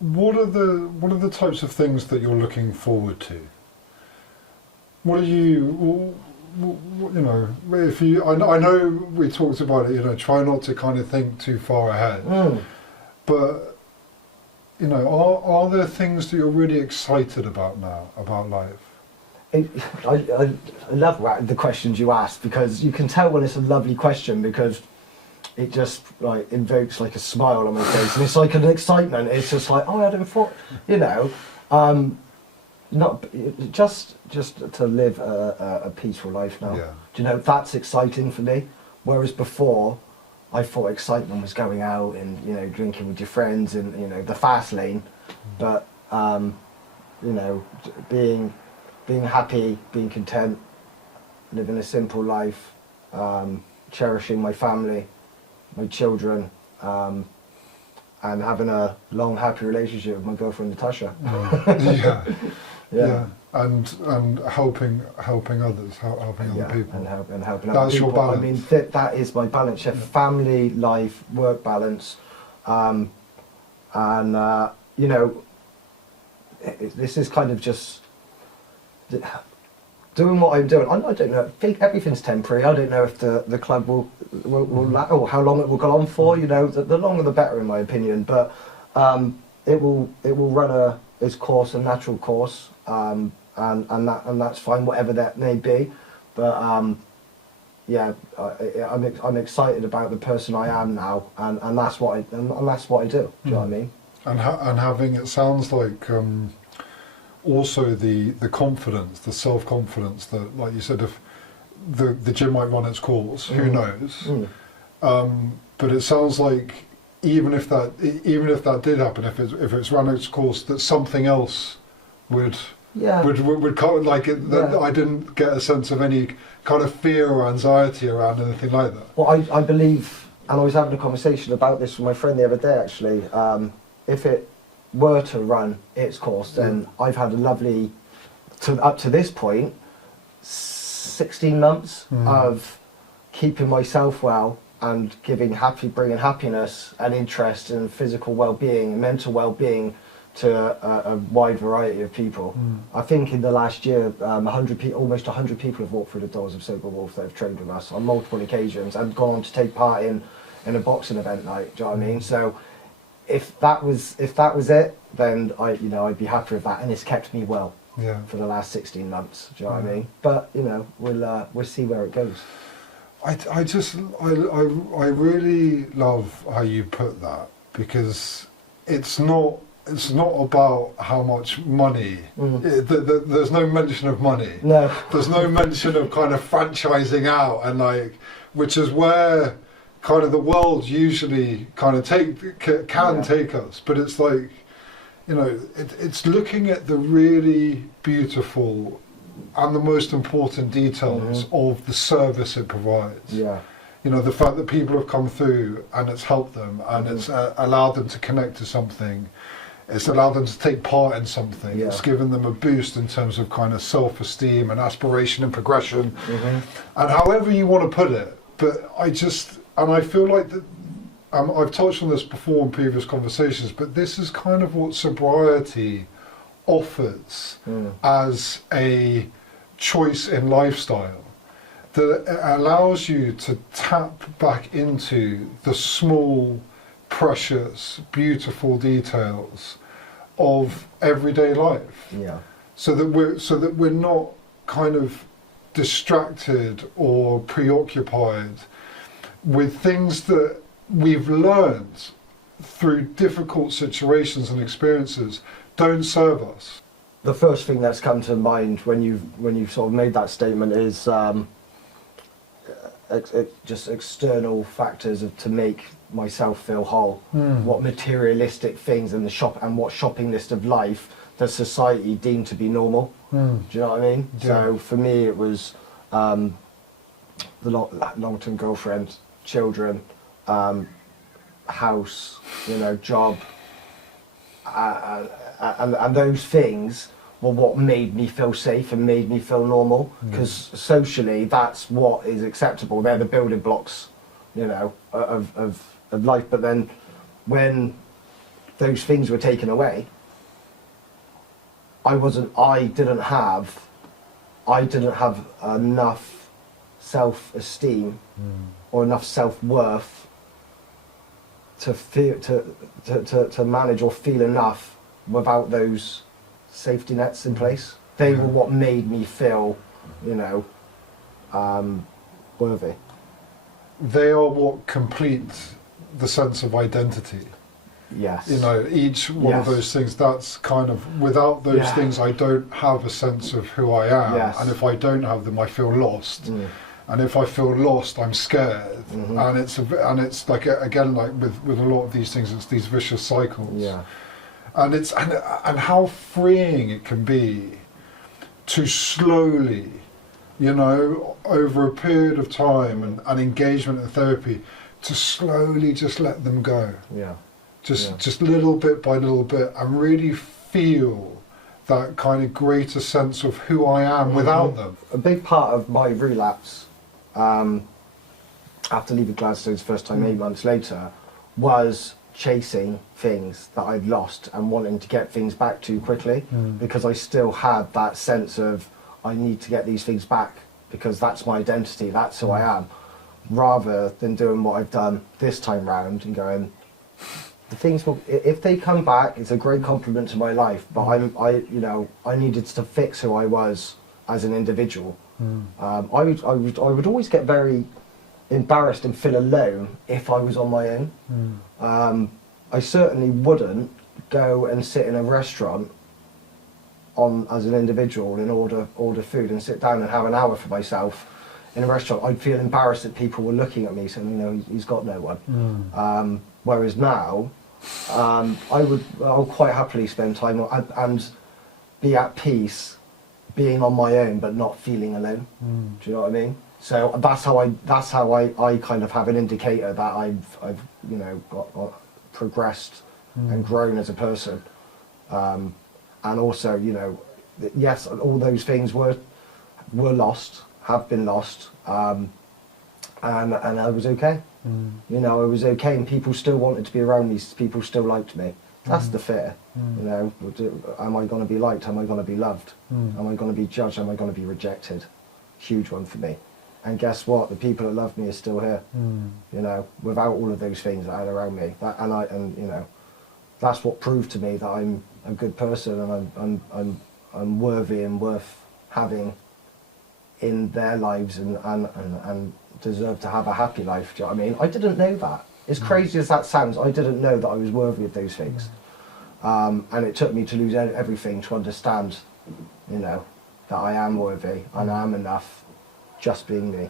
what are the types of things that you're looking forward to? What are you, you know, if you, I know we talked about it, you know, try not to kind of think too far ahead, but, you know, are there things that you're really excited about now, about life? I love the questions you ask, because you can tell when it's a lovely question, because it just like invokes like a smile on my face, and it's like an excitement. It's just like, oh, I hadn't thought, you know, not just to live a peaceful life now. Yeah. Do you know, that's exciting for me. Whereas before, I thought excitement was going out and, you know, drinking with your friends and, you know, the fast lane. But you know, being happy, being content, living a simple life, cherishing my family, my children, and having a long, happy relationship with my girlfriend Natasha. Yeah, and helping others, helping other people, and helping That's other people. your balance. I mean, that is my balance: family, life, work balance, and you know, this is kind of just doing what I'm doing. I don't know. I think everything's temporary. I don't know if the club will or how long it will go on for. You know, the longer the better, in my opinion. But it will run its course, a natural course, and that's fine, whatever that may be. But yeah, I'm excited about the person I am now, and that's what I do. Do you know what I mean? And having, it sounds like also the confidence, the self-confidence that, like you said, if the gym might run its course, who knows? But it sounds like even if that did happen, if it's run its course, that something else would come, like it, that I didn't get a sense of any kind of fear or anxiety around anything like that. Well, I believe, and I was having a conversation about this with my friend the other day actually. If it were to run its course, then I've had a lovely, up to this point, 16 months of keeping myself well and bringing happiness and interest and physical well-being and mental well-being to a wide variety of people. I think in the last year, almost 100 people have walked through the doors of Sober Wolf that have trained with us on multiple occasions and gone on to take part in a boxing event night. Do you know what I mean? So if that was it, then I'd be happy with that, and it's kept me well for the last 16 months. Do you know what I mean? But you know, we'll see where it goes. I really love how you put that, because it's not about how much money. There's no mention of money. No. There's no mention of kind of franchising out, and like, which is where kind of the world usually kind of can take us. But it's like, you know, it's looking at the really beautiful and the most important details of the service it provides. Yeah. You know, the fact that people have come through and it's helped them, and it's allowed them to connect to something. It's allowed them to take part in something. Yeah. It's given them a boost in terms of kind of self-esteem and aspiration and progression, and however you want to put it. But I feel like that. I've touched on this before in previous conversations, but this is kind of what sobriety offers as a choice in lifestyle, that it allows you to tap back into the small, precious, beautiful details of everyday life. Yeah. So that we're not kind of distracted or preoccupied with things that we've learned through difficult situations and experiences don't serve us. The first thing that's come to mind when you've sort of made that statement is just external factors to make myself feel whole. What materialistic things and what shopping list of life that society deemed to be normal. Do you know what I mean? Yeah. So for me, it was the long-term girlfriend, children, house, you know, job, and those things were what made me feel safe and made me feel normal, because socially that's what is acceptable. They're the building blocks, you know, of life. But then when those things were taken away, I didn't have enough self-esteem or enough self-worth to feel to manage or feel enough without those safety nets in place. They were what made me feel, you know, worthy. They are what complete the sense of identity. Yes. You know, each one of those things, that's kind of, without those things, I don't have a sense of who I am. Yes. And if I don't have them, I feel lost. And if I feel lost, I'm scared. And it's like, again, like with a lot of these things, it's these vicious cycles. Yeah. And it's, and how freeing it can be to slowly, you know, over a period of time and engagement and therapy, to slowly just let them go. Yeah. Just little bit by little bit, and really feel that kind of greater sense of who I am without them. A big part of my relapse, after leaving Gladstones first time 8 months later, was chasing things that I'd lost and wanting to get things back too quickly, because I still had that sense of, I need to get these things back because that's my identity, that's who I am, rather than doing what I've done this time round and going, the things will, if they come back, it's a great compliment to my life, but I needed to fix who I was as an individual. I would always get very embarrassed and feel alone if I was on my own. I certainly wouldn't go and sit in a restaurant as an individual and order food and sit down and have an hour for myself in a restaurant. I'd feel embarrassed that people were looking at me saying, you know, he's got no one. Whereas now, I'll quite happily spend time and be at peace being on my own but not feeling alone. Do you know what I mean? So that's how I kind of have an indicator that I've you know got progressed and grown as a person. And also, you know, yes, all those things were lost, have been lost, and I was okay. You know, I was okay, and people still wanted to be around me. People still liked me. That's the fear. You know, am I going to be liked? Am I going to be loved? Am I going to be judged? Am I going to be rejected? Huge one for me. And guess what? The people that love me are still here. You know, without all of those things that I had around me. And you know, that's what proved to me that I'm a good person and I'm worthy and worth having in their lives and deserve to have a happy life. Do you know what I mean? I didn't know that. As crazy as that sounds, I didn't know that I was worthy of those things. And it took me to lose everything to understand, you know, that I am worthy and I am enough just being me.